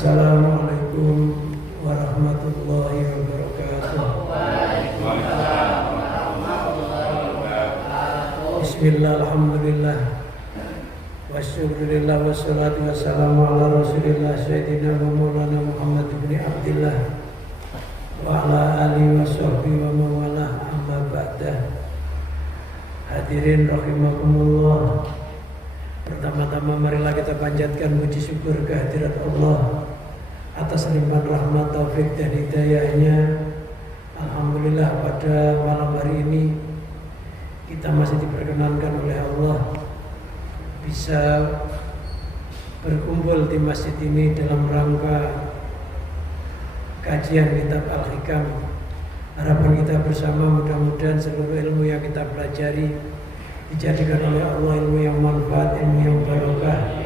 Assalamualaikum warahmatullahi wabarakatuh. Bismillah, alhamdulillah, wasyukurillah, wassalatu wassalamu ala rasulillah Sayyidina wa maulana Muhammad ibn Abdillah wa ala alihi wa sahbihi wa mawalah, amma ba'dah. Hadirin rahimakumullah, pertama-tama marilah kita panjatkan puji syukur kehadirat Allah atas limpahan rahmat, taufik dan hidayahnya. Alhamdulillah, pada malam hari ini kita masih diperkenankan oleh Allah bisa berkumpul di masjid ini dalam rangka kajian kitab Al-Hikam. Harapan kita bersama mudah-mudahan seluruh ilmu yang kita pelajari dijadikan oleh Allah ilmu yang manfaat, ilmu yang barokah,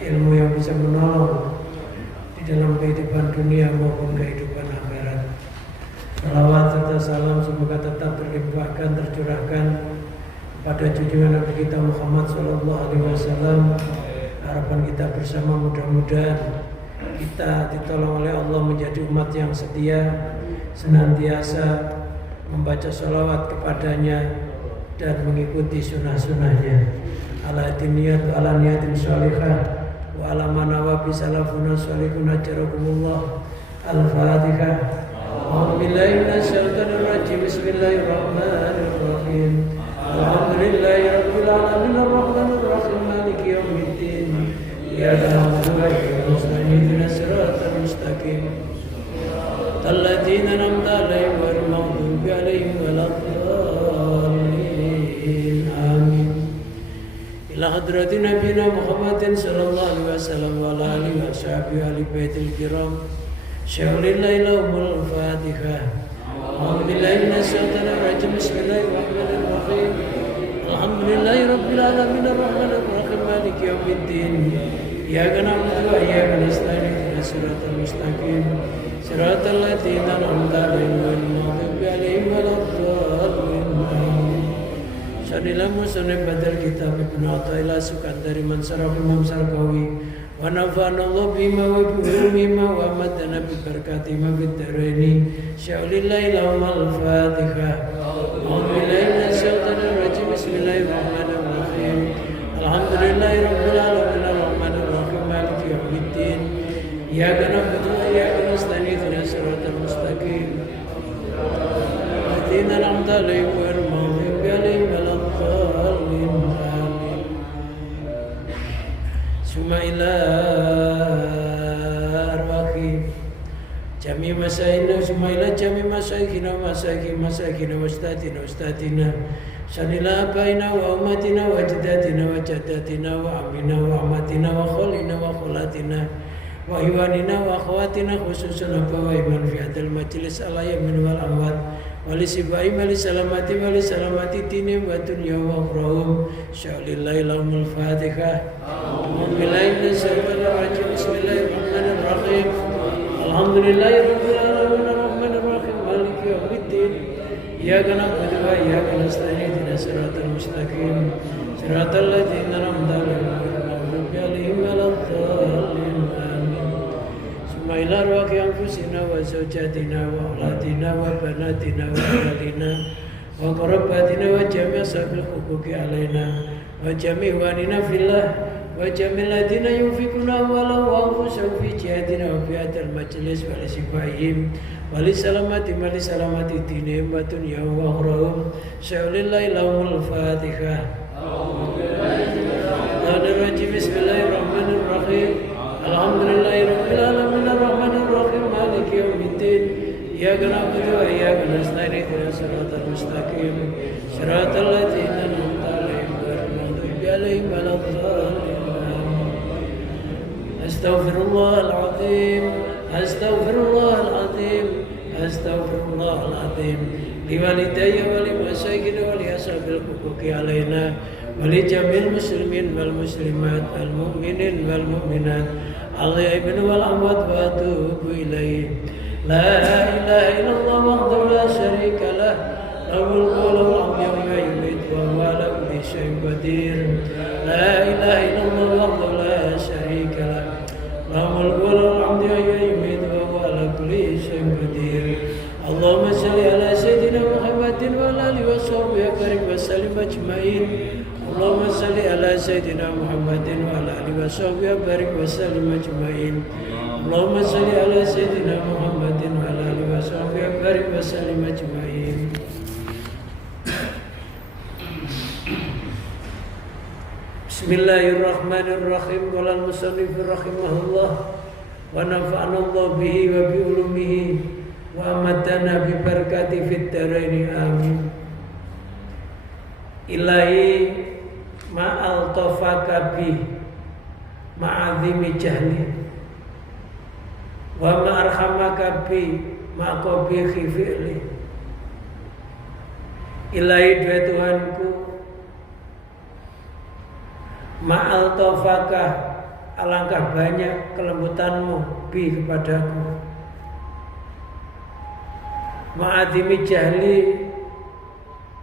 ilmu yang bisa menolong di dalam kehidupan dunia maupun kehidupan akhirat. Salawat serta salam semoga tetap terlimpahkan, tercurahkan kepada junjungan Nabi kita Muhammad SAW. Harapan kita bersama mudah-mudahan kita ditolong oleh Allah menjadi umat yang setia, senantiasa membaca sholawat kepadanya dan mengikuti sunnah-sunnahnya. Ala diniyat wa ala niyatin sholihah wa ala manawa bisalafuna sholihuna jarakumullah. Al-Fatihah. A'udzubillahi minasyaitonir rajim. Bismillahirrahmanirrahim. Alhamdulillahi rabbil alamin arrahmanir rahim maliki yaumiddin. Iyyaka na'budu wa iyyaka nasta'in ihdinas siratal mustaqim. Alladzina an'amta 'alaihim ghairil maghdubi 'alaihim waladdallin. Amin. Ila hadratin nabiyina Muhammadin sallallahu alaihi wasallam wa ala alihi wa sahbihi ahli baitil kiram. Syaulillahi lahumul Fatihah. A'udzu billahi minasyaitonir rajim. Bismillahirrahmanirrahim. Alhamdulillahi rabbil alamin arrahmanir rahim maliki yaumiddin. Iyyaka na'budu wa iyyaka nasta'in ihdinas siratal mustaqim. Siratal ladzina an'amta 'alaihim ghairil maghdubi 'alaihim waladdallin. Sadilah musannif badal kitab Ibnu Athaillah Sukandari Mansaraf Imam Sarqawi wa nafa'ana Allah bima wa bihurmima wa amadana bi barakatihima fid dharaini. Syaulillahi lahumul Fatihah. A'udzu billahi minasyaitonir rajim. Bismillahirrahmanirrahim. Alhamdulillahi rabbil alamin arrahmanir rahim maliki yaumiddin. Iyyaka na'budu wa iyyaka nasta'in ihdinas siratal mustaqim. Alladzina an'amta 'alaihim ghairil maghdubi 'alaihim waladdallin. Amin. Summa ila arwahi jami masaina, summa ila jami masaikina masakina wa ustadina sanila abaina wa ummatina wa jaddatina wa jaddatina wa amina wa amatina wa kholina wa kholatina wa iwanina wa akhwatina khususan abawa iman fi hadal majlis ala yamin wal amwat wali sibai wali salamati dini wa dunya wa ukhrawum. Syaulillahi lahumul Fatihah. A'udzubillahi minasyaitonir rajim. Bismillahirrahmanirrahim. Alhamdulillahi rabbil alamin arrahmanir rahim maliki yaumiddin. Iyyaka na'budu wa iyyaka nasta'in ihdinas siratal mustaqim. Siratal ladzina an'amta 'alaihim ghairil maghdubi 'alaihim waladdallin. Amin. Summa ila arwahi anfusina wa zawjatina wa auladina wa banatina wa ahlina wa qarabatina wa jami' ashabil huquqi 'alaina wa jami' wanina fillah wa jami' ladina yunfikuna walau wa anfusahum fi jihadina wa fi hadal majlis wa li sifaihim wa li salamati dinihim wa dunya wa ukhrawum. Syaulillahi lahumul Fatihah. Bismillahirrahmanirrahim. Alhamdulillahi rabbil alamin arrahmanir rahim maliki yaumiddin. Iyyaka na'budu wa iyyaka nasta'in ihdinas siratal mustaqim. Siratal ladzina an'amta 'alaihim ghairil maghdubi 'alaihim waladdallin. Astaghfirullahal azim. Astaghfirullahal azim. Astaghfirullahal azim. Liwalidayya wa limasyayikhina wa li ashabil huquqi 'alaina wa li jamil muslimin wal muslimat al mu'minin wal mu'minat al-ghaibin wal amwat wa atubu ilaih. La ilaha illallah wahdahu la syarika lah, lahul mulku wa lahul hamdu wa yumiitu wa huwa ala kulli syai'in qadir. La ilaha illallah wahdahu la syarika lah, lahul mulku wa lahul hamdu wa ala Sayyidina Muhammadin wa ala alihi wa sahbihi wa barik wa sallim ajma'in. Allahumma salli ala Sayyidina Muhammadin wa ala alihi wa sahbihi wa barik wa sallim ajma'in. Bismillahirrahmanirrahim. Qala al-musannif rahimahullah wa nafa'ana Allah bihi wa bi ulumihi wa amatana bi barakati fid dharain amin. Ilahi ma'al tafaka bi ma'azimi jahli wa ma'arhamaka bi ma'qabihi fi'li. Ilahi dua Tuhanku, ma'al tafaka alangkah banyak kelembutanmu bi kepadaku, ma'azimi jahli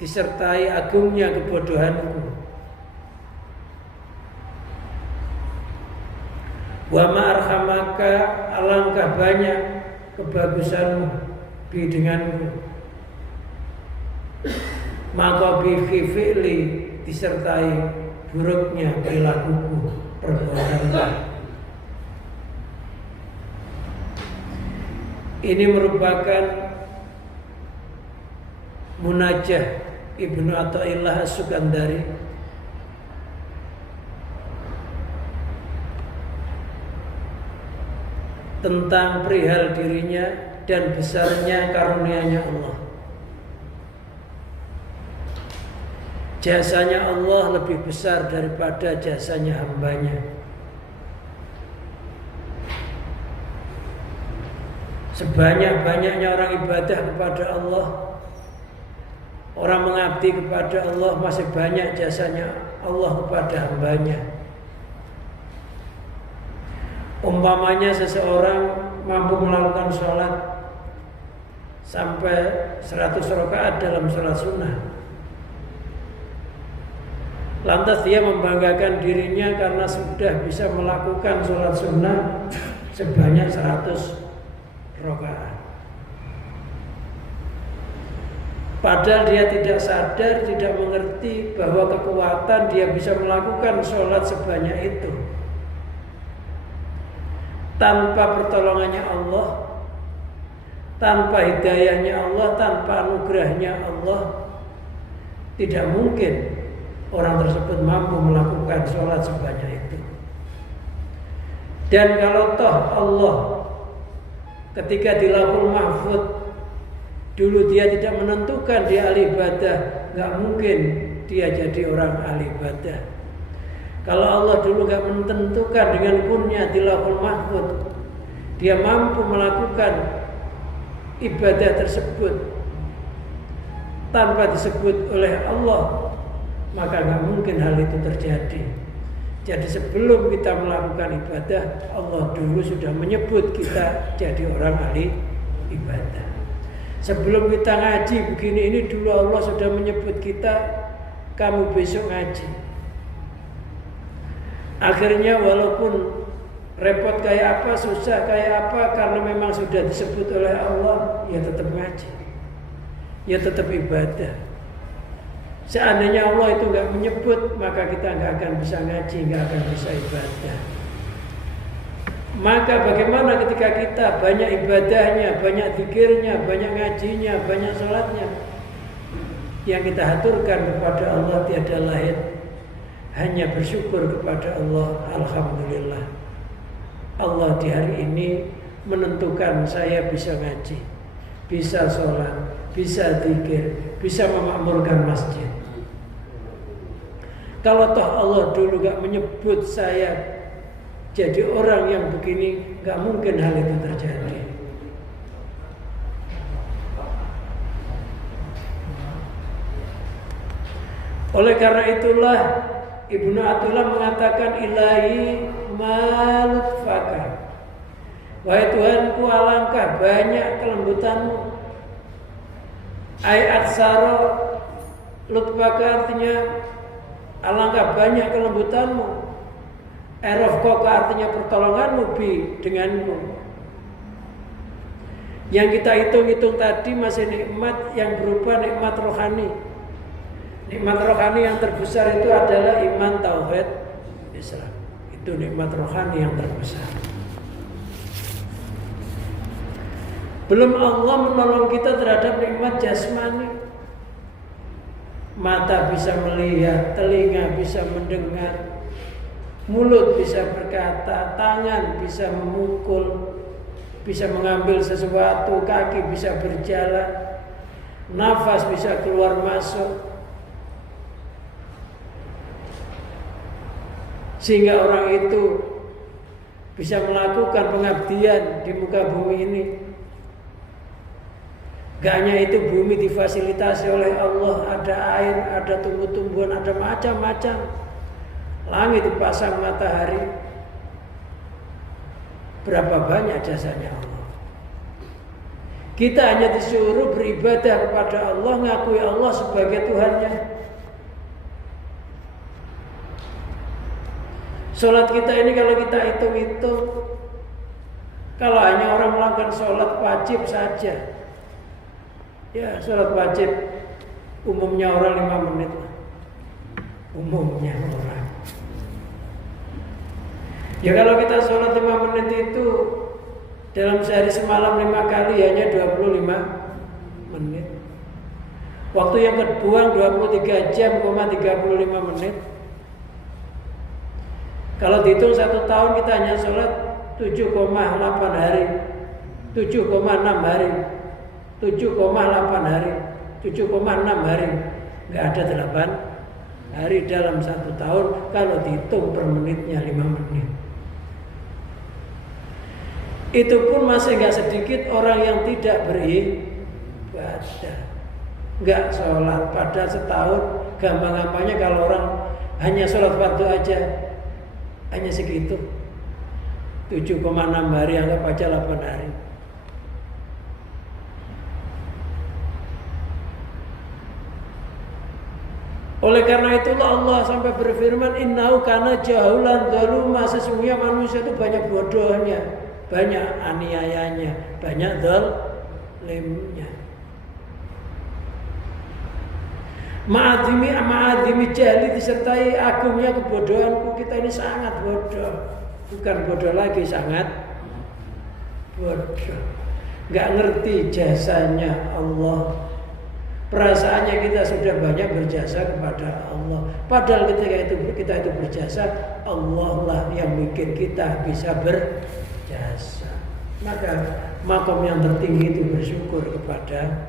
disertai agungnya kebodohanku, wa ma'arhamaka alangkah banyak kebagusanmu bi denganku, maka bi fi'li disertai buruknya perilakuku, perbuatanku. Ini merupakan munajah Ibnu Athaillah As-Sukandari tentang perihal dirinya dan besarnya karunia-Nya Allah. Jasanya Allah lebih besar daripada jasanya hambanya. Sebanyak-banyaknya orang ibadah kepada Allah, orang mengabdi kepada Allah, masih banyak jasanya Allah kepada hambanya. Umpamanya seseorang mampu melakukan sholat sampai 100 rakaat dalam sholat sunnah, lantas dia membanggakan dirinya karena sudah bisa melakukan sholat sunnah sebanyak 100 rakaat. Padahal dia tidak sadar, tidak mengerti bahwa kekuatan dia bisa melakukan sholat sebanyak itu tanpa pertolongannya Allah, tanpa hidayahnya Allah, tanpa anugerahnya Allah, tidak mungkin orang tersebut mampu melakukan sholat sebanyak itu. Dan kalau toh Allah ketika di Lauhul Mahfuz dulu dia tidak menentukan dia ahli ibadah, nggak mungkin dia jadi orang ahli ibadah. Kalau Allah dulu nggak menentukan dengan kunnya di Lauhul Mahfuz dia mampu melakukan ibadah tersebut tanpa disebut oleh Allah, maka nggak mungkin hal itu terjadi. Jadi sebelum kita melakukan ibadah, Allah dulu sudah menyebut kita jadi orang ahli ibadah. Sebelum kita ngaji begini ini dulu Allah sudah menyebut kita, kamu besok ngaji. Akhirnya walaupun repot kayak apa, susah kayak apa, karena memang sudah disebut oleh Allah, ya tetap ngaji, ya tetap ibadah. Seandainya Allah itu nggak menyebut, maka kita nggak akan bisa ngaji, nggak akan bisa ibadah. Maka bagaimana ketika kita banyak ibadahnya, banyak zikirnya, banyak ngajinya, banyak sholatnya, yang kita haturkan kepada Allah tiada lain hanya bersyukur kepada Allah. Alhamdulillah, Allah di hari ini menentukan saya bisa ngaji, bisa sholat, bisa zikir, bisa memakmurkan masjid. Kalau toh Allah dulu gak menyebut saya jadi orang yang begini, gak mungkin hal itu terjadi. Oleh karena itulah Ibnu Athaillah mengatakan ilahi malutfaka, wahai Tuhanku alangkah banyak kelembutanmu. Ayat aksara lutfaka artinya alangkah banyak kelembutanmu. Erofkoka artinya pertolonganmu bi denganmu. Yang kita hitung-hitung tadi masih nikmat yang berupa nikmat rohani. Nikmat rohani yang terbesar itu adalah iman tauhid. Islam. Itu nikmat rohani yang terbesar. Belum Allah menolong kita terhadap nikmat jasmani. Mata bisa melihat, telinga bisa mendengar, mulut bisa berkata, tangan bisa memukul, bisa mengambil sesuatu, kaki bisa berjalan, nafas bisa keluar masuk. Sehingga orang itu bisa melakukan pengabdian di muka bumi ini. Gak hanya itu, bumi difasilitasi oleh Allah, ada air, ada tumbuh-tumbuhan, ada macam-macam. Langit dipasang matahari. Berapa banyak jasanya Allah. Kita hanya disuruh beribadah kepada Allah, ngakui Allah sebagai Tuhannya. Sholat kita ini kalau kita hitung-hitung, kalau hanya orang melakukan sholat wajib saja, ya sholat wajib umumnya orang 5 menit. Umumnya orang. Ya kalau kita sholat 5 menit itu dalam sehari semalam 5 kali hanya 25 menit. Waktu yang terbuang 23 jam, 35 menit. Kalau dihitung 1 tahun kita hanya sholat 7,8 hari, 7,6 hari, 7,8 hari, 7,6 hari. Nggak ada 8 hari dalam 1 tahun kalau dihitung per menitnya 5 menit. Itu pun masih nggak sedikit orang yang tidak beribadah, nggak sholat. Pada setahun gampang-gampangnya kalau orang hanya sholat fardu aja hanya segitu, 7,6 hari, anggap aja 8 hari. Oleh karena itulah Allah sampai berfirman, innahu kana jahulan dzaluma, sesungguhnya manusia itu banyak bodohnya, banyak aniayanya, banyak zalimnya. Ma'adzimi jahli, disertai agungnya kebodohanku. Kita ini sangat bodoh. Bukan bodoh lagi, sangat bodoh. Gak ngerti jasanya Allah. Perasaannya kita sudah banyak berjasa kepada Allah. Padahal ketika kita itu berjasa, Allah lah yang bikin kita bisa berjasa. Maka makom yang tertinggi itu bersyukur kepada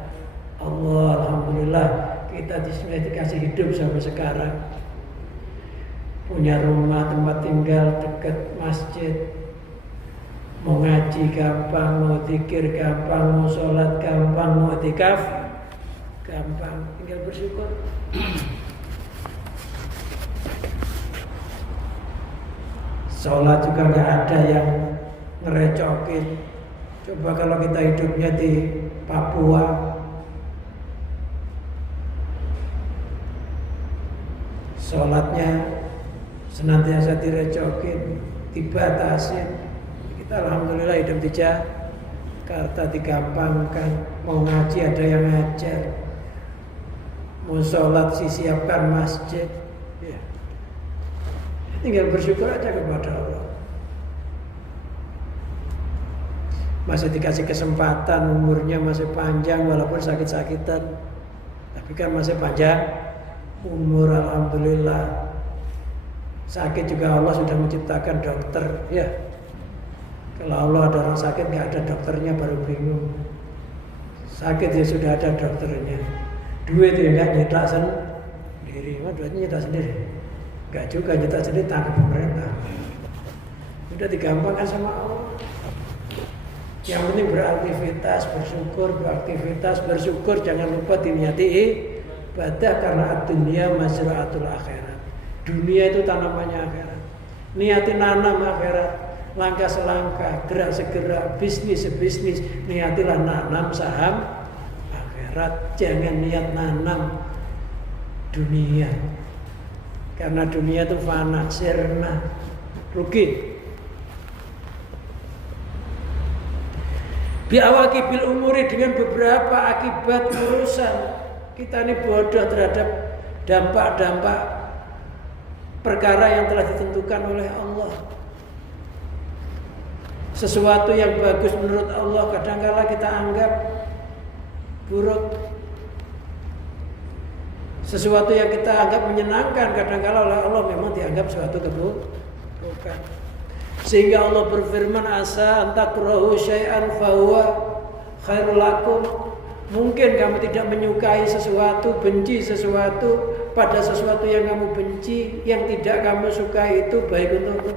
Allah. Alhamdulillah kita dikasih hidup sampai sekarang, punya rumah, tempat tinggal dekat masjid, mau ngaji gampang, mau zikir gampang, mau sholat gampang, mau i'tikaf gampang, tinggal bersyukur. Sholat juga nggak ada yang ngerecokin. Coba kalau kita hidupnya di Papua, sholatnya senantiasa direcokin, dibatasin. Kita alhamdulillah hidup di Jakarta digampangkan. Mau ngaji ada yang ngajar, mau sholat siapkan masjid. Ya. Tinggal bersyukur aja kepada Allah. Masih dikasih kesempatan, umurnya masih panjang walaupun sakit-sakitan, tapi kan masih panjang umur, alhamdulillah. Sakit juga Allah sudah menciptakan dokter, ya. Kalau Allah ada orang sakit nggak ada dokternya baru bingung. Sakit ya sudah ada dokternya. Duit ya nggak nyetak sendiri, duitnya nyetak sendiri. Nggak juga nyetak sendiri, tanggung pemerintah. Sudah digampangkan sama Allah. Yang penting beraktivitas, bersyukur, jangan lupa diniati ibadah karena dunia mazra'atul akhirat. Dunia itu tanamannya akhirat. Niati nanam akhirat, langkah selangkah, gerak segerak, bisnis sebisnis, niatilah nanam saham akhirat. Jangan niat nanam dunia. Karena dunia itu fana, sirna, rugi. Biawaqibil umuri, dengan beberapa akibat urusan. Kita ini bodoh terhadap dampak-dampak perkara yang telah ditentukan oleh Allah. Sesuatu yang bagus menurut Allah kadang-kala kita anggap buruk. Sesuatu yang kita anggap menyenangkan kadang-kala oleh Allah memang dianggap suatu keburukan. Sehingga Allah berfirman, asa antakrahu syai'an fahuwa khairul lakum. Mungkin kamu tidak menyukai sesuatu, benci sesuatu, pada sesuatu yang kamu benci, yang tidak kamu sukai itu baik untukmu.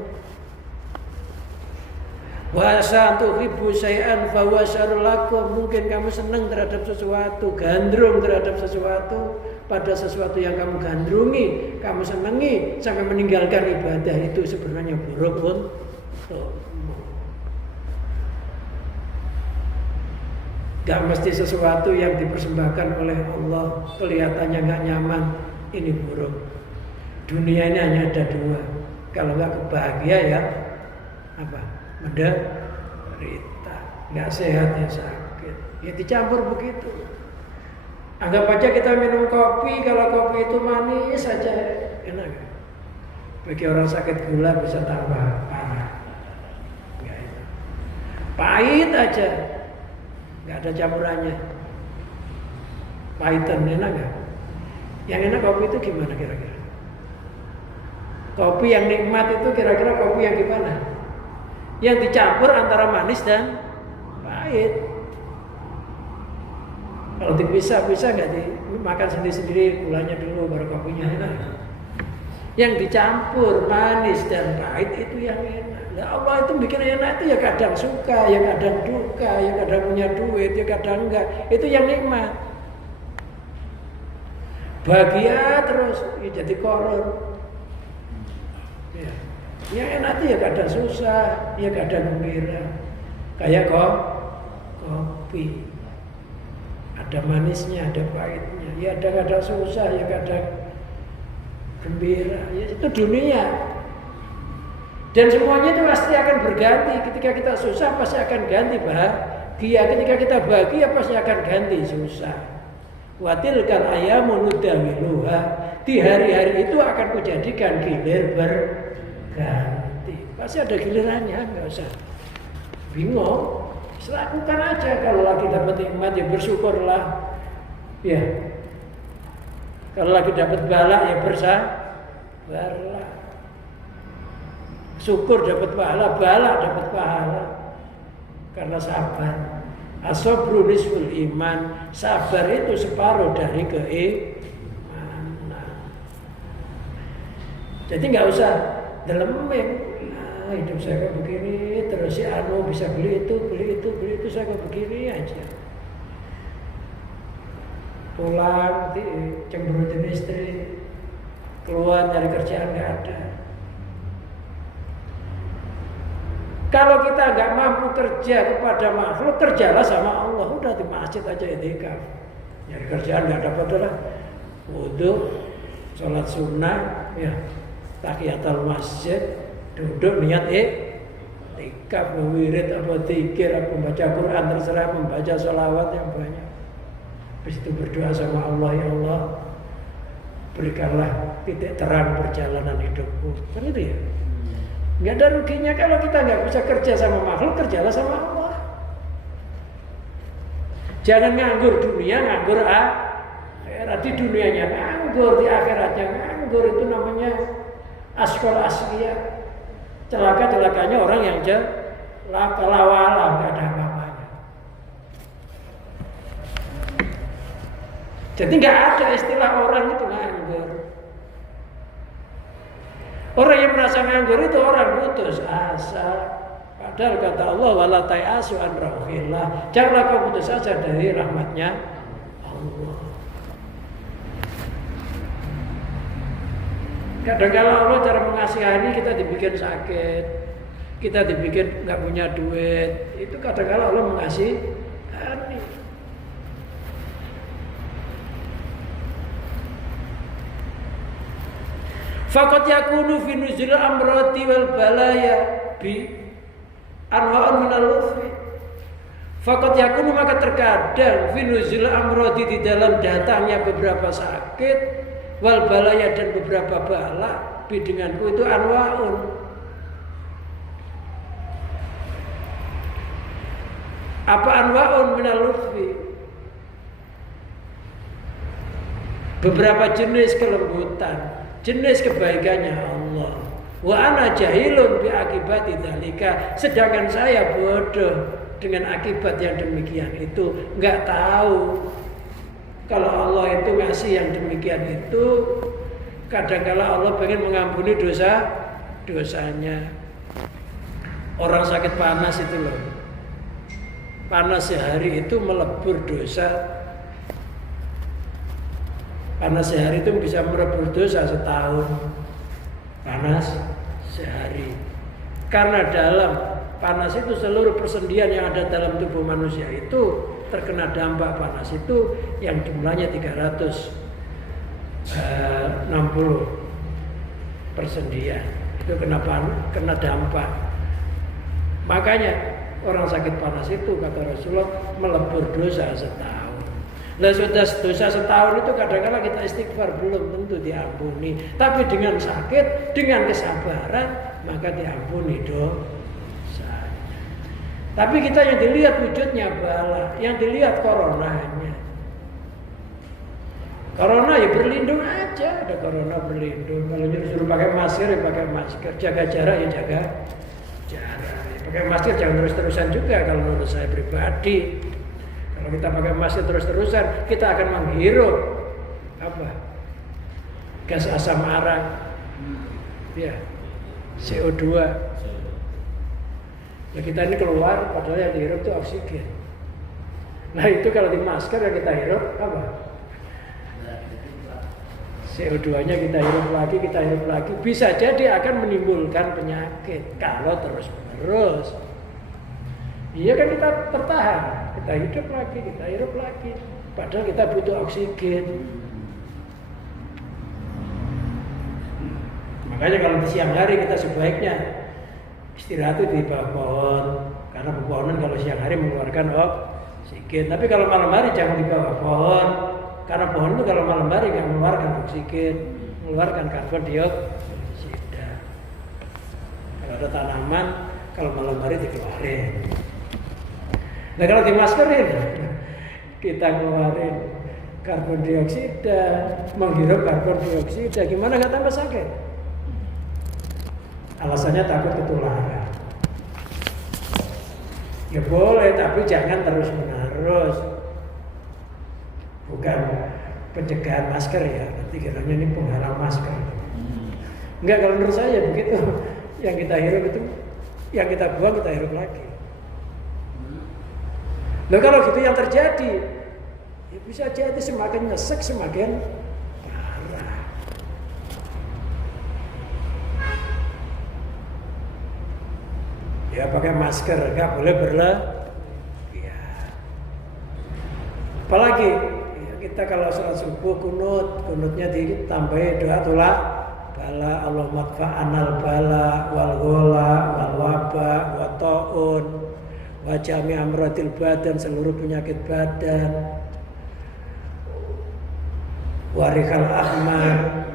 Wa asa tuhibbu syai'an fahuwa syarrul lakum. Mungkin kamu senang terhadap sesuatu, gandrung terhadap sesuatu, pada sesuatu yang kamu gandrungi, kamu senangi sampai meninggalkan ibadah itu sebenarnya buruk untukmu. Gak mesti sesuatu yang dipersembahkan oleh Allah kelihatannya gak nyaman, ini buruk. Dunia ini hanya ada dua. Kalau gak kebahagia ya apa? Menderita. Gak sehat ya sakit. Ya dicampur begitu. Anggap aja kita minum kopi, kalau kopi itu manis saja enak. Bagi orang sakit gula bisa tambah parah. Gak enak. Pahit aja. Nggak ada campurannya. Pahitan enak nggak? Yang enak kopi itu gimana kira-kira? Kopi yang nikmat itu kira-kira kopi yang gimana? Yang dicampur antara manis dan pahit. Kalau dipisah-pisah nggak dimakan sendiri-sendiri, gulanya dulu baru kopinya enak. Yang dicampur manis dan pahit itu yang enak. Nah, Allah itu bikin enak itu ya kadang suka, ya kadang duka, ya kadang punya duit, ya kadang enggak. Itu yang nikmat. Bahagia terus, ya jadi koron. Ya. Yang enak itu ya kadang susah, ya kadang gembira. Kayak kopi. Ada manisnya, ada pahitnya. Ya kadang susah, ya kadang gembira. Ya itu dunia. Dan semuanya itu pasti akan berganti. Ketika kita susah pasti akan ganti bahagia. Ketika kita bahagia pasti akan ganti susah. Watilkal ayamu nudawiluha. Di hari-hari itu akan kujadikan gilir berganti. Pasti ada gilirannya, nggak usah bingung. Lakukan aja. Kalau lagi dapat nikmat ya bersyukurlah. Ya. Kalau lagi dapat bala ya bersabarlah. Syukur dapat pahala, bala dapat pahala. Karena sabar. As-sabru nisful iman. Sabar itu separuh dari keimanan. Jadi nggak usah delemin. Nah, hidup saya kayak begini, terus si Anu bisa beli itu, saya kayak begini aja. Pulang, cemberutin istri, keluar dari kerjaan nggak ada. Kalau kita nggak mampu kerja kepada makhluk, kerjalah sama Allah. Udah di masjid aja itikaf. Nyari kerjaan nggak dapat lah. Wudu, sholat sunnah, ya, tahiyatul masjid, duduk niat itikaf, wirid apa zikir, apa membaca Quran, terserah, membaca sholawat yang banyak. Habis itu berdoa sama Allah, ya Allah, berikanlah titik terang perjalanan hidupku. Kan itu ya. Nggak ada ruginya kalau kita nggak bisa kerja sama makhluk, kerjalah sama Allah. Jangan nganggur dunia, nganggur akhirat. Di dunianya nganggur, di akhiratnya nganggur. Itu namanya askol asliya. Celaka-celakanya orang yang lawala, nggak ada apa-apanya. Jadi nggak ada istilah orang itu nganggur. Orang yang merasa nganggur itu orang putus asa. Padahal kata Allah, wala tayasu an rauhillah. Janganlah kau putus asa dari rahmatnya Allah. Kadang-kadang Allah cara mengasihani kita dibikin sakit, kita dibikin nggak punya duit. Itu kadang-kadang Allah mengasihani. Faqad yakunu fi nuzul amrati wal balaya bi anwa'un minal lutfi. Faqad yakunu maka terkadang fi nuzul amrati di dalam datangnya beberapa sakit wal balaya dan beberapa bala bidenganku itu anwaun. Apa anwaun minal lutfi? Beberapa jenis kelembutan, jenis kebaikannya Allah. Wa ana jahilun bi akibati dzalika, sedangkan saya bodoh dengan akibat yang demikian itu, enggak tahu kalau Allah itu ngasih yang demikian itu. Kadang-kala Allah pengen mengampuni dosanya. Orang sakit panas itu loh, panas sehari itu melebur dosa. Panas sehari itu bisa melebur dosa setahun. Panas sehari. Karena dalam panas itu seluruh persendian yang ada dalam tubuh manusia itu terkena dampak panas itu yang jumlahnya 360 persendian. Itu kena dampak. Makanya orang sakit panas itu kata Rasulullah melebur dosa setahun. Nah sudah dosa setahun itu kadang-kadang kita istighfar belum tentu diampuni. Tapi dengan sakit, dengan kesabaran maka diampuni dosanya. Tapi kita yang dilihat wujudnya bala, yang dilihat coronanya. Corona ya berlindung aja, ada corona berlindung. Kalau suruh pakai masker ya pakai masker, jaga jarak ya jaga jarak. Ya, pakai masker jangan terus-terusan juga kalau menurut saya pribadi. Kalau kita pakai masker terus-terusan, kita akan menghirup apa? Gas asam arang, ya, CO2. Ya kita ini keluar, padahal yang dihirup itu oksigen. Nah itu kalau di masker yang kita hirup apa? CO2-nya kita hirup lagi, bisa jadi akan menimbulkan penyakit kalau terus-menerus. Iya kan kita tertahan, kita hidup lagi, kita hirup lagi. Padahal kita butuh oksigen. Makanya kalau di siang hari kita sebaiknya istirahat di bawah pohon. Karena pepohonan kalau siang hari mengeluarkan oksigen. Tapi kalau malam hari jangan di bawah pohon. Karena pohon itu kalau malam hari nggak mengeluarkan oksigen, mengeluarkan karbon dioksida. Kalau ada tanaman, kalau malam hari dikeluarin. Nah kalau di maskerin, kita ngeluarin karbon dioksida, menghirup karbon dioksida, gimana nggak tambah sakit? Alasannya takut ketularan. Ya boleh, tapi jangan terus menerus. Bukan pencegahan masker ya, nanti kiranya ini penghalang masker. Enggak, kalau menurut saya begitu. Yang kita hirup itu, yang kita buang kita hirup lagi. Nah kalau gitu yang terjadi, ya bisa jadi semakin nyesek semakin parah. Ya pakai masker, nggak boleh berlebihan. Apalagi kita kalau sholat subuh kunutnya ditambahi doa tolak bala, Allah madfa'anal bala wal ghola wal waba wa ta'un wa jami amratil badan, seluruh penyakit badan, warikal ahmar,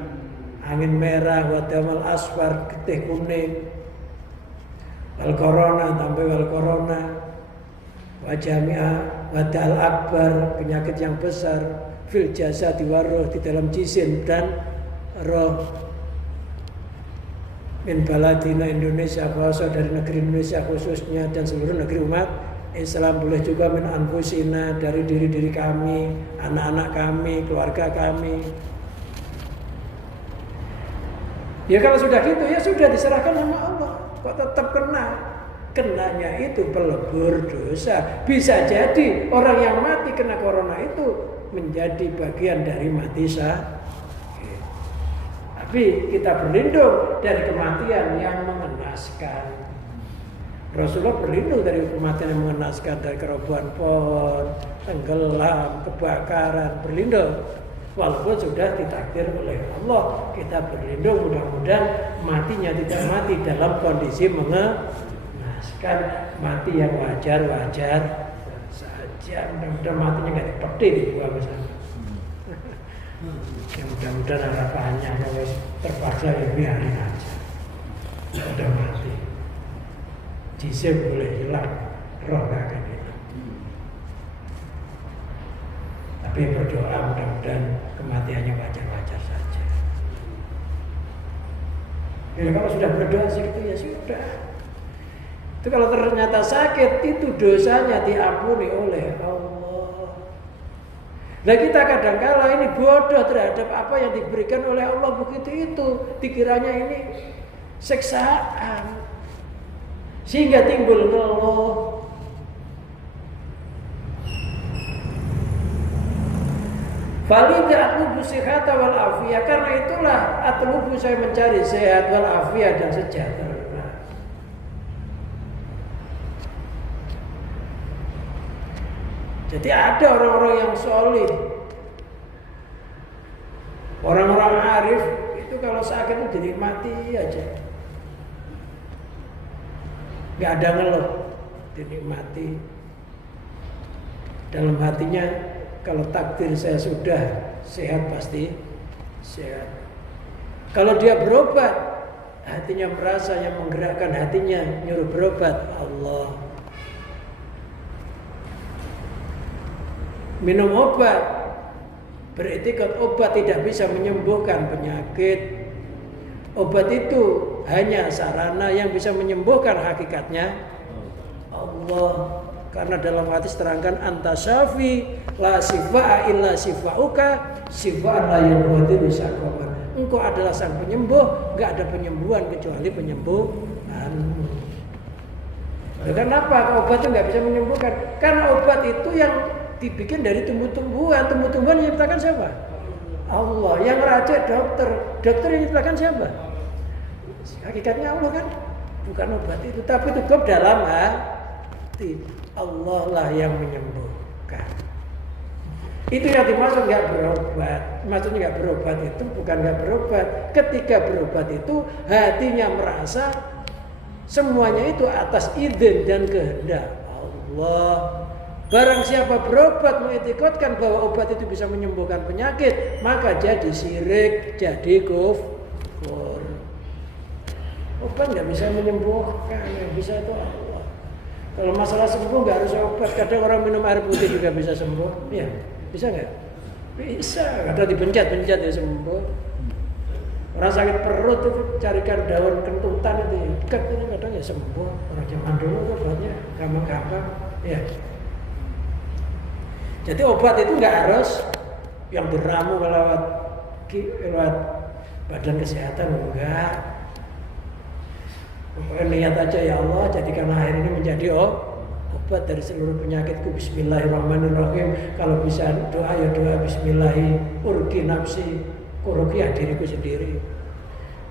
angin merah, wa damal asfar, getih kuning, wal corona, tambah wal corona, wa jami'a wadal akbar, penyakit yang besar, fil jasa diwaroh, di dalam jisim dan roh, min baladina Indonesia, khususnya dari negeri Indonesia khususnya dan seluruh negeri umat Islam, boleh juga min anfusina, dari diri-diri kami, anak-anak kami, keluarga kami. Ya kalau sudah gitu ya sudah diserahkan sama Allah. Kok tetap kenanya itu pelebur dosa. Bisa jadi orang yang mati kena corona itu menjadi bagian dari mati syahid. Tapi kita berlindung dari kematian yang mengenaskan. Rasulullah berlindung dari kematian yang mengenaskan, dari kerobohan pohon, tenggelam, kebakaran, berlindung. Walaupun sudah ditakdir oleh Allah, kita berlindung, mudah-mudahan matinya tidak mati dalam kondisi mengenaskan, mati yang wajar-wajar saja. Mudah-mudahan matinya nggak dipedih dibuang ke sana. Ya mudah-mudahan harapannya terpaksa ya biarin aja. Udah mati. Jisim boleh hilang, roh gak akan hilang. Tapi berdoa mudah-mudahan kematiannya wajar-wajar saja. Ya kalau sudah berdoa segitu ya sudah. Itu kalau ternyata sakit itu dosanya diampuni oleh Allah. Nah kita kadang-kala ini bodoh terhadap apa yang diberikan oleh Allah begitu itu. Dikiranya ini siksaan. Sehingga timbul ngeluh. Falida atlubu sihata wal afiyah. Karena itulah atlubu saya mencari sehat wal afiyah dan sejahtera. Jadi ada orang-orang yang solih, orang-orang arif itu kalau sakit itu dinikmati aja, nggak ada ngeluh, dinikmati. Dalam hatinya kalau takdir saya sudah sehat pasti sehat. Kalau dia berobat, hatinya merasa yang menggerakkan hatinya nyuruh berobat Allah. Minum obat, beriktikad obat tidak bisa menyembuhkan penyakit. Obat itu hanya sarana yang bisa menyembuhkan hakikatnya Allah. Karena dalam hadis terangkan anta syafi la sifa'a illa sifa'uka sifa'an la yughadiru saqaman. Engkau adalah sang penyembuh, enggak ada penyembuhan kecuali penyembuhanmu. Kenapa obat itu enggak bisa menyembuhkan? Karena obat itu yang dibikin dari tumbuh-tumbuhan. Tumbuh-tumbuhan yang diciptakan siapa? Allah. Yang meracik dokter. Dokter yang diciptakan siapa? Hakikatnya Allah kan. Bukan obat itu. Tapi itu dalam hati. Allah lah yang menyembuhkan. Itu yang dimaksud gak berobat. Maksudnya gak berobat itu bukan gak berobat. Ketika berobat itu hatinya merasa semuanya itu atas izin dan kehendak Allah. Barang siapa berobat mengitikadkan bahwa obat itu bisa menyembuhkan penyakit, maka jadi syirik, jadi kufur. Obat nggak bisa menyembuhkan, yang bisa itu Allah. Kalau masalah sembuh nggak harus obat. Kadang orang minum air putih juga bisa sembuh, ya bisa nggak? Bisa. Kadang dipencet-pencet ya sembuh. Orang sakit perut itu carikan daun kentutan itu, dekat itu kadang ya sembuh. Orang zaman dulu itu obatnya gampang-gampang, ya. Jadi obat itu nggak harus yang diramu lewat badan kesehatan, enggak. Pokoknya niat aja ya Allah, jadikan air ini menjadi obat dari seluruh penyakitku. Bismillahirrahmanirrahim. Kalau bisa doa ya doa Bismillahi urgi nafsi kuruqiyah diriku sendiri.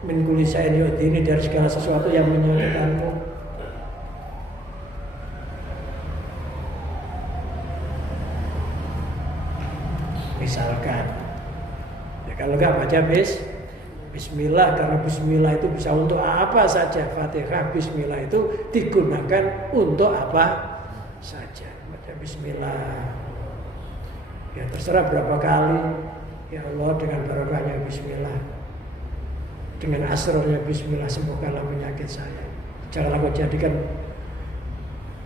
Min kulli syai'in yu'dini, dari segala sesuatu yang menyakitkanku. Misalkan ya kalau nggak baca Bismillah, karena Bismillah itu bisa untuk apa saja. Fatihah Bismillah itu digunakan untuk apa saja. Baca Bismillah ya terserah berapa kali. Ya Allah, dengan barokahnya Bismillah, dengan asrornya Bismillah, sembuhkanlah penyakit saya. Janganlah kau jadikan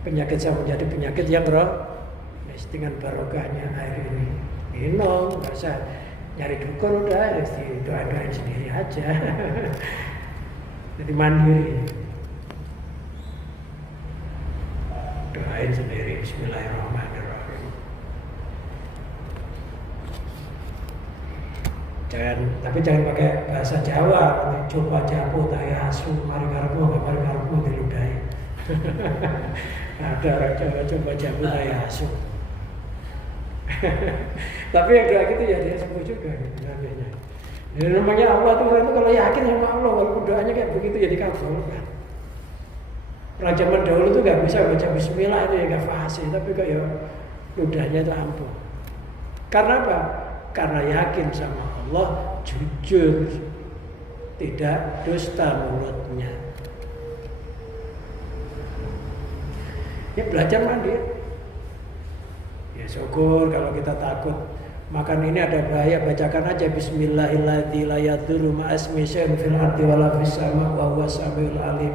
penyakit saya menjadi penyakit yang roh. Dengan barokahnya air ini minum, nggak usah nyari dukun, udah doain sendiri aja. Jadi mandiri, doain sendiri. Bismillahirrahmanirrahim. Tapi jangan pakai bahasa Jawa. Coba japu taya asu mari karepmu, nggak mari karepmu diludahi. Ada orang coba japu taya asu. Tapi yang doa gitu ya dia sembuh juga gitu namanya. Jadi namanya Allah tuh, orang itu kalau yakin sama Allah walaupun doanya kayak begitu ya dikabulkan. Orang zaman dahulu tuh nggak bisa baca Bismillah itu ya nggak fasih, tapi kok ya ludahnya itu ampuh. Karena apa? Karena yakin sama Allah, jujur, tidak dusta mulutnya. Ya belajar mandiri. Ya syukur kalau kita takut Makan ini ada bahaya, bacakan aja bismillahirrahmanirrahim la yadurru ma'asmi syai'un fil ardi wala fis sama' wa huwas samiul alim.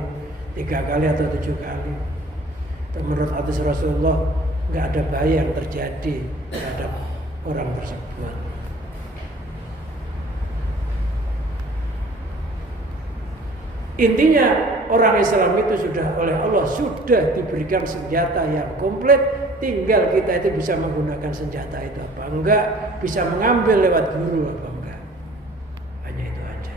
3 kali atau 7 kali. Menurut hadis Rasulullah nggak ada bahaya yang terjadi terhadap orang tersebut. Intinya orang Islam itu sudah oleh Allah sudah diberikan senjata yang komplit, tinggal kita itu bisa menggunakan senjata itu apa enggak, bisa mengambil lewat guru apa enggak. Hanya itu aja.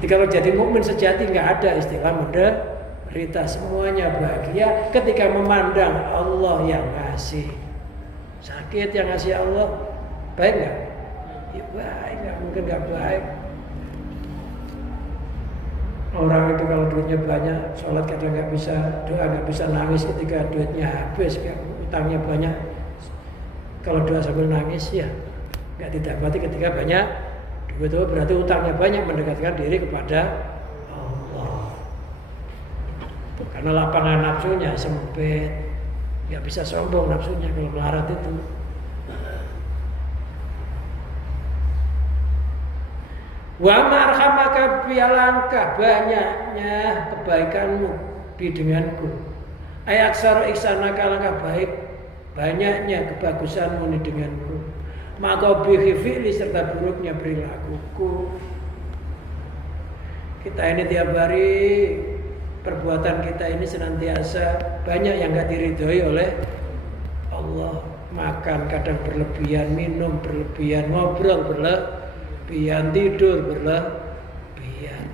Jadi kalau jadi mukmin sejati nggak ada istilah menderita, semuanya bahagia ketika memandang Allah yang ngasih. Sakit yang ngasih Allah, baik nggak? Ya baik, nggak mungkin nggak baik. Orang itu kalau duitnya banyak, sholat kadang nggak bisa, doa nggak bisa, nangis ketika duitnya habis, utangnya banyak. Kalau doa sambil nangis ya nggak didapati ketika banyak duit, itu berarti utangnya banyak, mendekatkan diri kepada Allah. Karena lapangan nafsunya sempit, nggak bisa sombong nafsunya kalau melarat itu. Wa marhamaka bialangkah banyaknya kebaikanmu bi denganku. Ayat saro iksanaka langkah baik banyaknya kebagusanmu ni denganku. Maka bihi fi'li serta buruknya perilakuku. Kita ini tiap hari perbuatan kita ini senantiasa banyak yang enggak diridhoi oleh Allah. Makan kadang berlebihan, minum berlebihan, ngobrol berlebihan, tidur berlebihan.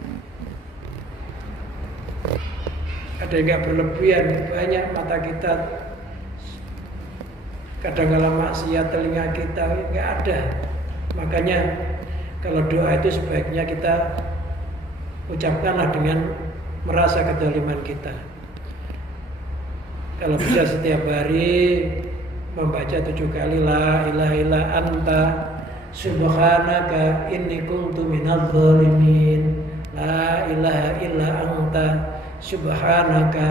Ada yang nggak berlebihan, banyak mata kita kadang-kala maksiat, telinga kita nggak ada. Makanya kalau doa itu sebaiknya kita ucapkanlah dengan merasa kedoliman kita. Kalau bisa setiap hari membaca 7 kali la ilaha illa anta subhanaka inni kuntu minadz zalimin. La ilaha illa anta subhanaka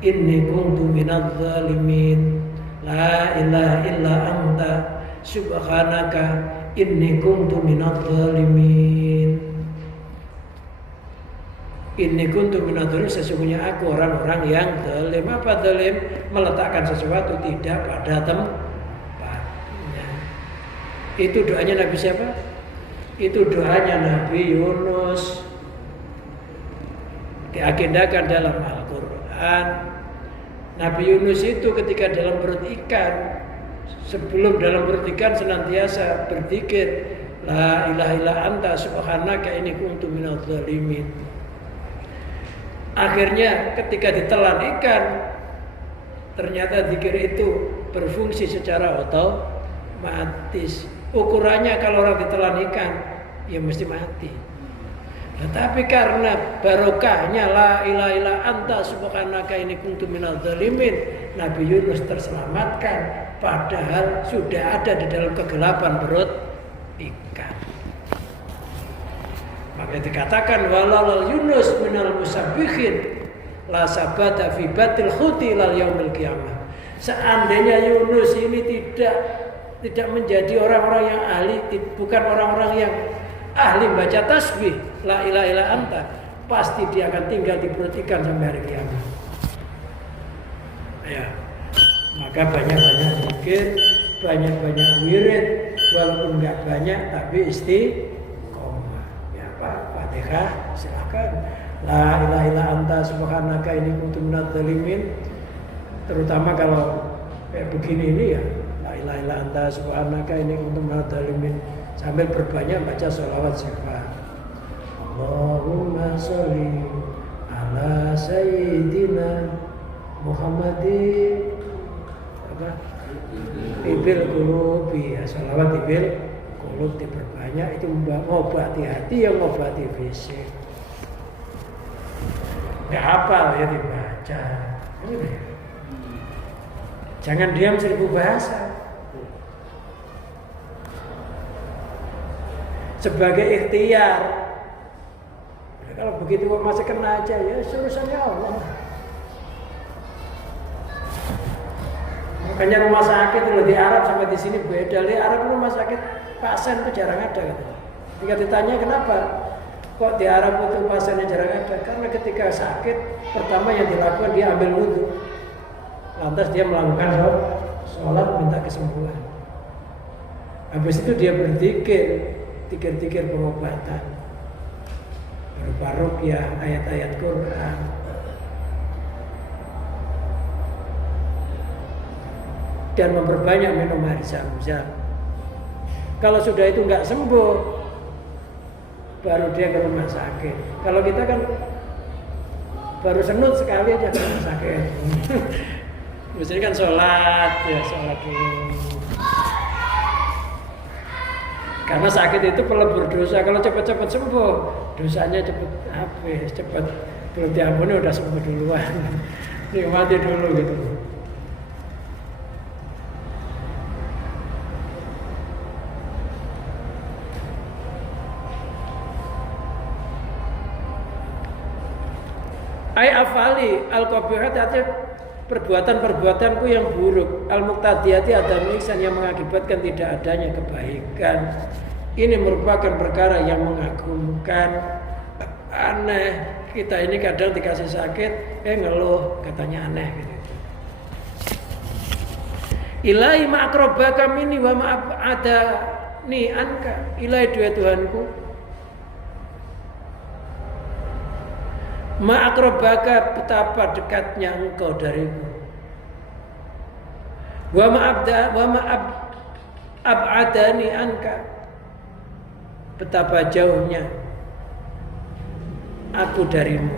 inni kuntu minadz zalimin. La ilaha illa anta subhanaka inni kuntu minadz zalimin. Inni kuntu minadz zalimin, sesungguhnya aku orang-orang yang zalim. Apa zalim? Meletakkan sesuatu tidak pada tempatnya. Itu doanya Nabi siapa? Itu doanya Nabi Yunus. Diagendakan dalam Al-Quran. Nabi Yunus itu ketika dalam perut ikan, sebelum dalam perut ikan senantiasa berzikir la ilaha illa anta subhanaka inni kuntu minadz zalimin. Akhirnya ketika ditelan ikan, ternyata zikir itu berfungsi secara otomatis. Ukurannya kalau orang ditelan ikan, ya mesti mati. Tetapi karena barokahnya la ilaha illa anta subhanaka inni kuntu minadz zalimin, Nabi Yunus terselamatkan padahal sudah ada di dalam kegelapan perut ikan. Maka dikatakan walal Yunus minal musabbihin la sabata fi batil khuti lal yaumil qiyamah. Seandainya Yunus ini tidak menjadi orang-orang yang ahli, bukan orang-orang yang ahli baca tasbih la ilaha illa anta, pasti dia akan tinggal di perut ikan sampai hari kiamat. Ya, maka banyak-banyak zikir, banyak-banyak wirid, walaupun enggak banyak tapi istiqomah. Ya Pak, Fatihah silakan. La ilaha illa anta subhanaka inni kuntu minadz zalimin. Terutama kalau kayak begini ini ya, la ilaha illa anta subhanaka inni kuntu minadz zalimin. Sambil berbanyak baca sholawat syifa. Allahumma sholli ala sayyidina Muhammadin ibil qulubi. Ya, sholawat ibil qulub diperbanyak, itu mengobati hati yang mengobati fisik. Nggak hafal ya dibaca. Jangan diam 1000 bahasa. Sebagai ikhtiar. Kalau begitu kok masih kena aja, ya urusannya Allah. Makanya rumah sakit loh di Arab sampai di sini beda. Di Arab rumah sakit pasien itu jarang ada gitu. Ketika ditanya kenapa kok di Arab itu pasiennya jarang ada, karena ketika sakit pertama yang dilakukan dia ambil wudhu, lantas dia melakukan sholat minta kesembuhan. Habis itu dia berzikir pengobatan berupa ruqyah, ayat-ayat Quran. Dan memperbanyak minum air zam-zam. Kalau sudah itu nggak sembuh, baru dia ke rumah sakit. Kalau kita kan baru senut sekali aja ke rumah sakit. Biasanya kan sholat dulu. Karena sakit itu pelebur dosa. Kalau cepat-cepat sembuh, dosanya cepat habis, cepat belum diampuni udah sembuh duluan. Nikmati dulu gitu. Ai afali al-qabihat, artinya perbuatan-perbuatanku yang buruk, al-muqtadiyati adam ihsan, yang mengakibatkan tidak adanya kebaikan. Ini merupakan perkara yang mengagumkan. Aneh, kita ini kadang dikasih sakit ngeluh, katanya aneh gitu. Ilahi ma'akrobaka mini wa ma'ab'ada ni anka. Ilahi dua Tuhanku, ma'akrobaka, betapa dekatnya engkau dariku. Wa ma'ab'adani anka, betapa jauhnya aku darimu.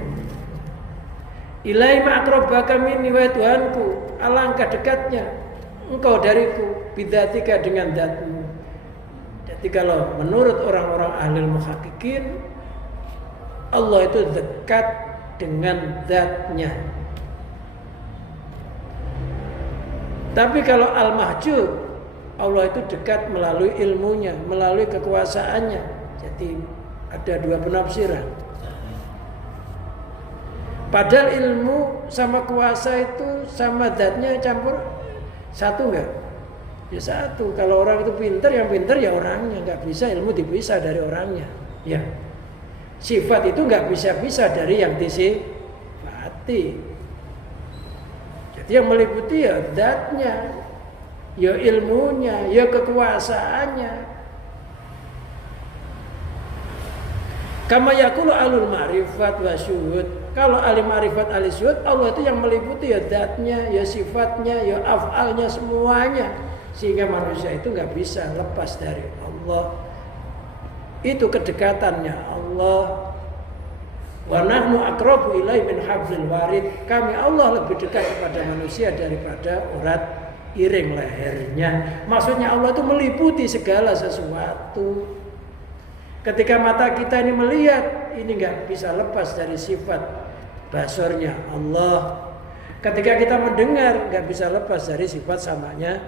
Ilahi ma'akrobaka minni, wa Tuhanku, alangkah dekatnya engkau dariku, bidzatika, dengan zatmu. Jadi kalau menurut orang-orang ahli muhaqqiqin, Allah itu dekat dengan zatnya. Tapi kalau al-mahjub, Allah itu dekat melalui ilmunya, melalui kekuasaannya. Jadi ada dua penafsiran. Padahal ilmu sama kuasa itu sama zatnya campur satu enggak? Ya satu. Kalau orang itu pintar, yang pintar ya orangnya. Enggak bisa ilmu dipisah dari orangnya. Ya. Sifat itu enggak bisa-bisa dari yang disifati. Jadi yang meliputi ya zatnya, ya ilmunya, ya kekuasaannya. Kama yaqulu alul ma'rifat wa syuhud. Kalau ahli ma'rifat ahli syuhud, Allah itu yang meliputi ya zatnya, ya sifatnya, ya af'alnya, semuanya. Sehingga manusia itu enggak bisa lepas dari Allah. Itu kedekatannya Allah. Wa nahnu aqrabu ilaihi min hablil warid. Kami Allah lebih dekat kepada manusia daripada urat iring lehernya. Maksudnya Allah itu meliputi segala sesuatu. Ketika mata kita ini melihat, ini enggak bisa lepas dari sifat basornya Allah. Ketika kita mendengar, enggak bisa lepas dari sifat samanya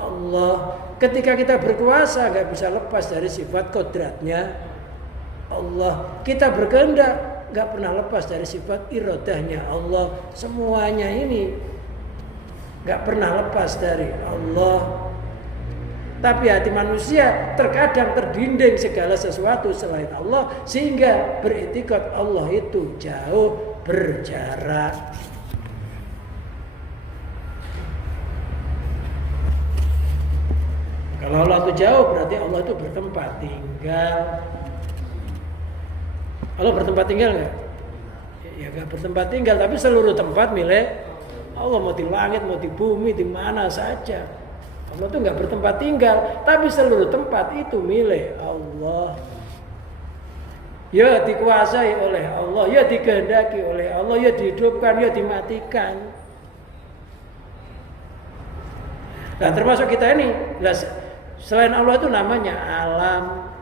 Allah. Ketika kita berkuasa, enggak bisa lepas dari sifat kodratnya Allah. Kita berkehendak, enggak pernah lepas dari sifat iradahnya Allah. Semuanya ini enggak pernah lepas dari Allah. Tapi hati manusia terkadang terdinding segala sesuatu selain Allah, sehingga beriktikad Allah itu jauh berjarak. Kalau Allah itu jauh, berarti Allah itu bertempat tinggal. Allah bertempat tinggal nggak? Ya nggak bertempat tinggal, tapi seluruh tempat milik Allah. Mau di langit, mau di bumi, di mana saja. Allah itu nggak bertempat tinggal, tapi seluruh tempat itu milik Allah. Ya dikuasai oleh Allah, ya dikehendaki oleh Allah, ya dihidupkan, ya dimatikan. Nah termasuk kita ini, selain Allah itu namanya alam.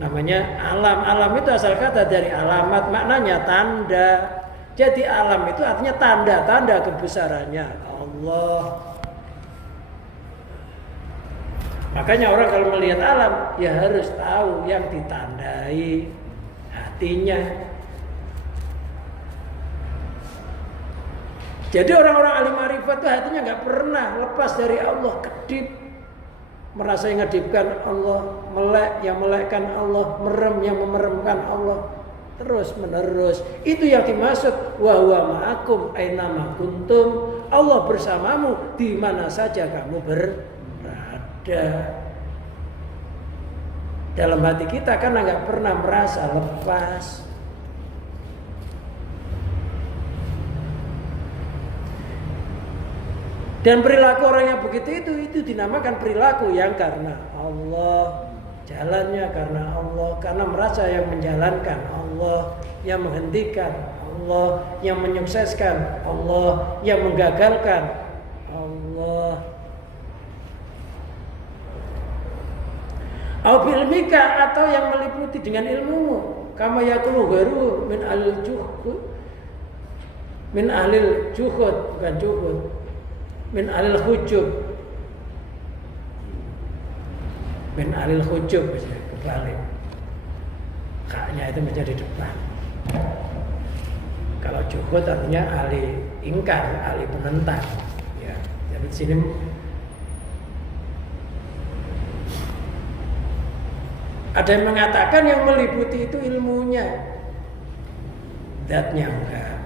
Namanya alam. Alam itu asal kata dari alamat, maknanya tanda. Jadi alam itu artinya tanda-tanda kebesarannya Allah. Makanya orang kalau melihat alam, ya harus tahu yang ditandai hatinya. Jadi orang-orang ahli ma'rifat itu hatinya nggak pernah lepas dari Allah, kedip, merasa yang ngedipkan Allah, melek yang melekkan Allah, merem yang memeremkan Allah, terus menerus. Itu yang dimaksud wa huwa ma'akum aina ma kuntum. Allah bersamamu di mana saja kamu berada. Dalam hati kita karena nggak pernah merasa lepas. Dan perilaku orang yang begitu itu dinamakan perilaku yang karena Allah, jalannya karena Allah, karena merasa yang menjalankan Allah, yang menghentikan Allah, yang menyukseskan Allah, yang menggagalkan Allah. Au bilmika, atau yang meliputi dengan ilmumu, kama yaqulu ghairu min ahlil juhud, min ahlil juhud, bukan juhud, min ahlil hujub, min ahlil hujub, kebalik, kaknya itu menjadi depan. Kalau juhud artinya ahli ingkar, ahli penentang. Ya, jadi di sini ada yang mengatakan yang meliputi itu ilmunya, zatnya enggak.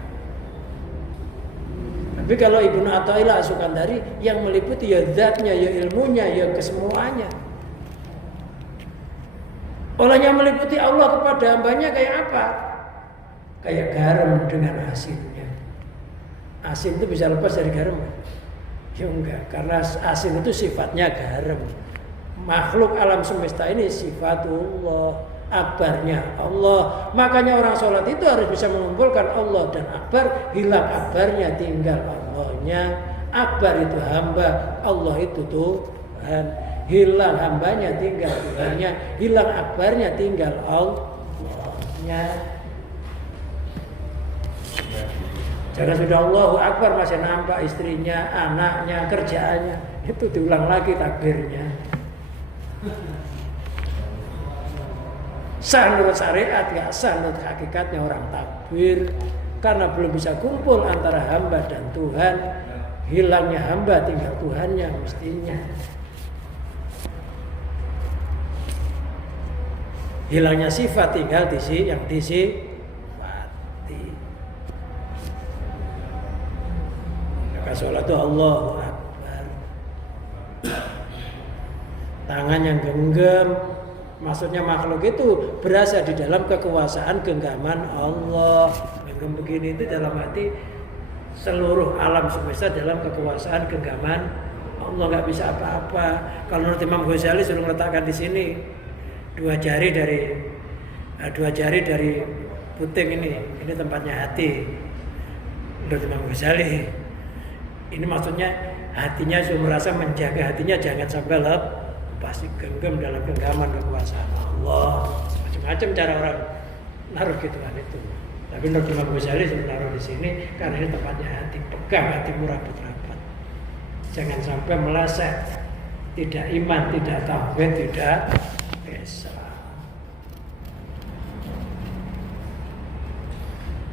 Tapi kalau Ibnu Athaillah As-Sukandari yang meliputi ya zatnya, ya ilmunya, ya kesemuanya. Olehnya meliputi Allah kepada hambanya kayak apa? Kayak garam dengan asinnya. Asin itu bisa lepas dari garam? Ya enggak, karena asin itu sifatnya garam. Makhluk alam semesta ini sifatullah, akbarnya Allah. Makanya orang sholat itu harus bisa mengumpulkan Allah dan akbar. Hilang akbarnya tinggal Allahnya. Akbar itu hamba, Allah itu Tuhan. Hilang hambanya tinggal Tuhannya. Hilang akbarnya tinggal Allahnya. Jangan sudah Allahu Akbar masih nampak istrinya, anaknya, kerjaannya. Itu diulang lagi takbirnya. Sah menurut syariat, gak sah menurut hakikatnya orang takbir. Karena belum bisa kumpul antara hamba dan Tuhan. Hilangnya hamba tinggal Tuhannya mestinya. Hilangnya sifat tinggal yang disifati. Maka sholat itu Allahu Akbar. Tangan yang genggam, maksudnya makhluk itu berasa di dalam kekuasaan genggaman Allah. Genggam begini itu dalam arti seluruh alam semesta dalam kekuasaan genggaman Allah, nggak bisa apa-apa. Kalau menurut Imam Ghazali suruh meletakkan di sini dua jari dari puting ini tempatnya hati. Menurut Imam Ghazali ini maksudnya hatinya suruh merasa menjaga hatinya jangan sampai pasti genggam dalam genggaman kekuasaan Allah. Macam-macam cara orang naruh gituan itu. Tapi menurut Imam Ghazali menaruh di sini karena ini tempatnya hati. Pegang hatimu rapat-rapat. Jangan sampai meleset. Tidak iman, tidak tauhid, tidak Islam.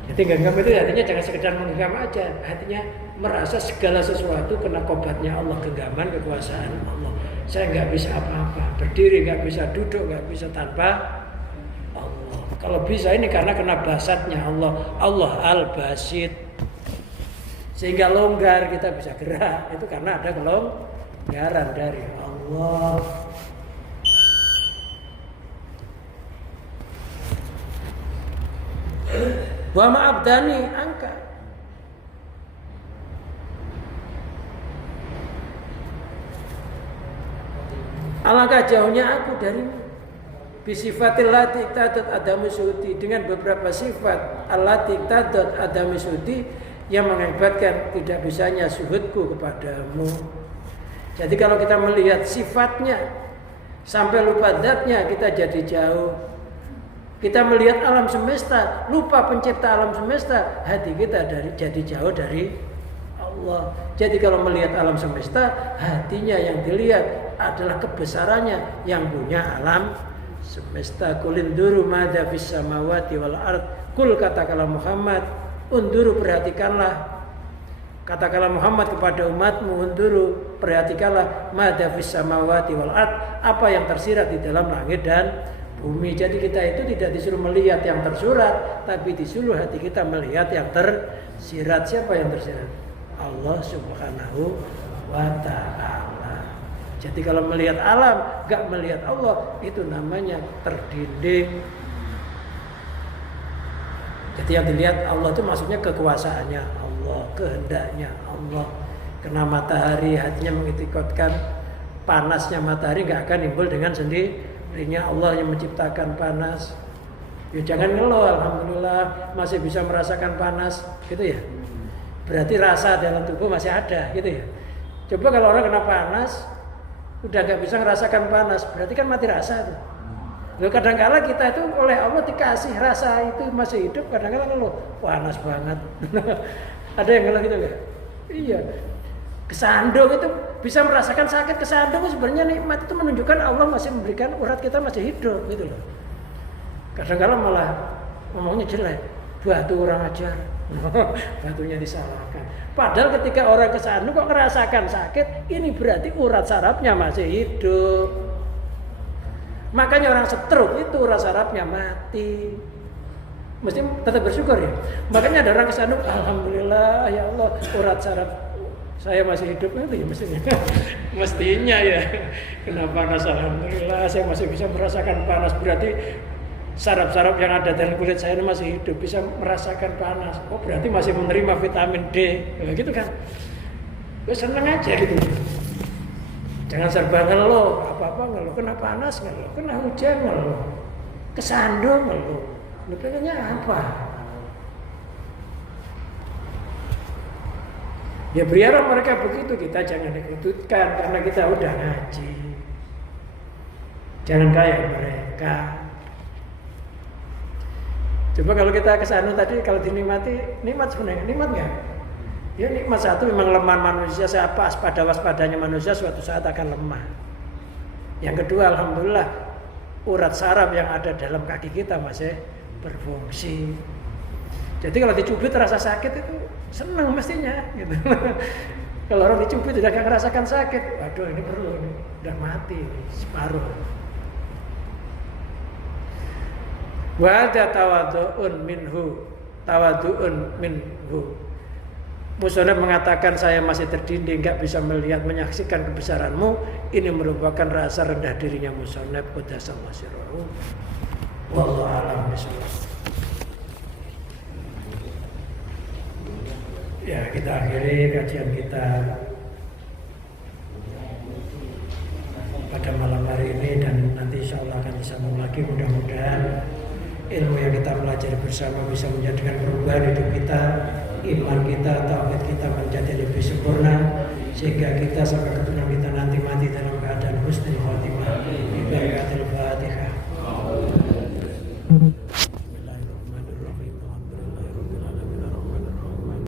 Jadi genggam itu artinya jangan sekedar menggenggam aja. Hatinya merasa segala sesuatu kena kobatnya Allah, genggaman kekuasaan Allah. Saya nggak bisa apa-apa, berdiri nggak bisa, duduk nggak bisa tanpa Allah. Kalau bisa ini karena kena basatnya Allah, Allah al-basit. Sehingga longgar kita bisa gerak, itu karena ada kelonggaran dari Allah. Wa ma'abdani angka. Alangkah jauhnya aku darimu. Bisifatil lati iktadat adamu suhudi, dengan beberapa sifat allati iktadat adamu suhudi yang mengakibatkan tidak bisanya suhudku kepadamu. Jadi kalau kita melihat sifatnya sampai lupa zatnya, kita jadi jauh. Kita melihat alam semesta, lupa pencipta alam semesta, hati kita jadi jauh dari Allah. Jadi kalau melihat alam semesta, hatinya yang dilihat adalah kebesarannya yang punya alam semesta. Kulinduru madza fis samawati wal ard. Kul katakanlah Muhammad, unduru perhatikanlah Katakanlah Muhammad kepada umatmu, unduru, perhatikanlah madza fis samawati wal ard, apa yang tersirat di dalam langit dan bumi. Jadi kita itu tidak disuruh melihat yang tersurat, tapi disuruh hati kita melihat yang tersirat. Siapa yang tersirat? Allah Subhanahu wa ta'ala. Jadi kalau melihat alam, gak melihat Allah, itu namanya terdinding. Jadi yang dilihat Allah itu maksudnya kekuasaannya Allah, kehendaknya Allah. Kena matahari, hatinya mengitikadkan panasnya matahari gak akan timbul dengan sendirinya. Allah yang menciptakan panas. Ya jangan ngeluh, alhamdulillah masih bisa merasakan panas, gitu ya. Berarti rasa dalam tubuh masih ada, gitu ya. Coba kalau orang kena panas, udah gak bisa merasakan panas, berarti kan mati rasa tuh. Loh, kadang-kala kita itu oleh Allah dikasih rasa itu masih hidup, kadang-kala ngeluh, panas banget. Ada yang ngeluh gitu enggak? Iya. Kesandung itu bisa merasakan sakit, kesandung sebenarnya nikmat, itu menunjukkan Allah masih memberikan urat kita masih hidup gitu loh. Kadang-kala malah ngomongnya jelek, batu orang ajar. Batunya disalahkan. Padahal ketika orang kesandung kok merasakan sakit, ini berarti urat sarafnya masih hidup. Makanya orang stroke itu urat sarafnya mati. Mesti tetap bersyukur ya. Makanya ada orang kesandung, alhamdulillah ya Allah urat saraf saya masih hidup itu ya mestinya. Mestinya ya. Kenapa panas, alhamdulillah saya masih bisa merasakan panas, berarti saraf-saraf yang ada dalam kulit saya ini masih hidup, bisa merasakan panas. Oh berarti masih menerima vitamin D, ya, gitu kan? Ya seneng aja gitu. Jangan serba ngeluh, apa-apa ngeluh, kena panas ngeluh, kena hujan ngeluh, kesandung ngeluh. Lu pengennya apa? Ya biar mereka begitu, kita jangan ikutkan karena kita udah ngaji. Jangan kayak mereka. Coba kalau kita kesana tadi, kalau dinikmati, nikmat sebenarnya, nikmat nggak? Ya nikmat satu, memang lemah manusia, waspadanya manusia suatu saat akan lemah. Yang kedua, alhamdulillah urat saraf yang ada dalam kaki kita masih berfungsi. Jadi kalau dicubit rasa sakit itu senang mestinya, gitu. Kalau orang dicubit udah gak ngerasakan sakit, waduh ini perlu, ini udah mati, separuh. Wa ada tawadu'un minhu. Musonab mengatakan saya masih terdinding, gak bisa melihat, menyaksikan kebesaranmu. Ini merupakan rasa rendah dirinya Musonab. Qaddasallahu sirrahu. Wallahu a'lam bishawab. Ya kita akhiri kajian kita pada malam hari ini, dan nanti insya Allah akan disambung lagi. Mudah-mudahan ilmu yang kita pelajari bersama bisa menjadikan perubahan hidup kita, iman kita, tauhid kita menjadi lebih sempurna, sehingga kita sampai keturunan kita nanti mati dalam keadaan husnul